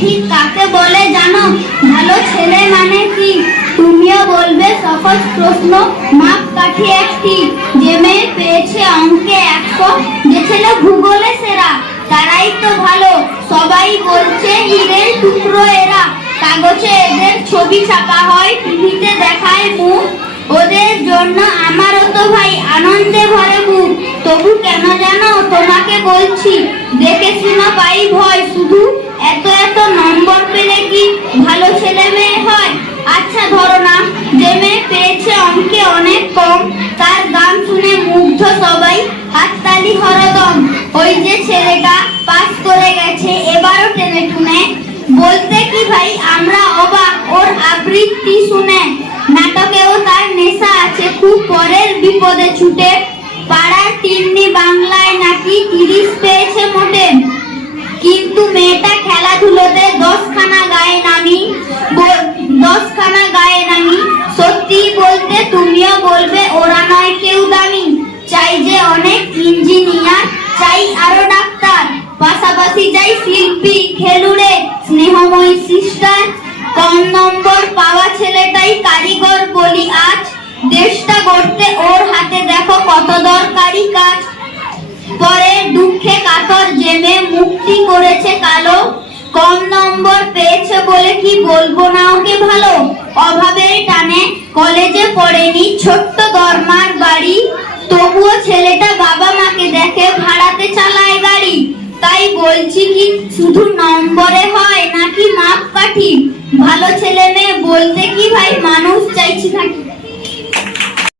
ঠিক কাকে বলে জানো? ভালো ছেলে মানে কি? তুমিও বলবে, সহজ প্রশ্ন। মাপ কাঠি একটি। যে মেয়ে পেয়েছে অঙ্কে একশো। যে ছেলে ভূগোলে সেরা, তারাই তো ভালো। সবাই বলছে, হিরের টুকরো এরা। কাগজে এদের ছবি ছাপা হয়, টিভিতে দেখায় মুখ। ওদের জন্য আমারও তো ভাই আনন্দে ভরে মুখ। তবু কেন তোমাকে বলছি দেখে শুনো পাই ভয়? শুধু এত এত নম্বর পেলে কি ভালো ছেলে মেয়ে হয়? আচ্ছা ধরো না, যে মেয়ে পেয়েছে অঙ্কে অনেক কম, তার গান শুনে মুগ্ধ সবাই, হাততালি হরদম ওই যে ছেলেটা পাস করে গেছে, এবারও টেনে টুনে। বলতে কি ভাই, আমরা অবাক, ওর আবৃত্তি শুনে। নাটকেও তার নেশা আছে, খুব পরের বিপদে ছুটে। পাড়ার তিন্নি বাংলায় নাকি মেয়েটা দশখানা গায়ে নামি দশখানা গায়ে নামি, সত্যি বলতে তুমিও বলবে, ওরা নয় কেউ দামি। চাই যে অনেক ইঞ্জিনিয়ার, চাই আরও ডাক্তার। পাশাপাশি চাই শিল্পী, খেলুড়ে, স্নেহময়ী সিস্টার। কম নম্বর পাওয়া ছেলেটাই কারিগর বলি আজ। দেশটা গড়তে ওর হাতে দেখো কত দরকারি কাজ। পরে দুঃখে কাতর কালো কম নম্বর পেয়েছে বলে কি বলব না? ওকে ভালো? অভাবের টানে কলেজে পড়েনি। ছোট্ট দরমার বাড়ি। তবুও ছেলেটা বাবা মাকে দেখে ভাড়াতে চালায় গাড়ি। তাই বলছি কি, শুধু নম্বরে হয় নাকি মাপ কাঠি ভালো ছেলে মেয়ে বলতে কি ভাই? মানুষ চাইছি নাকি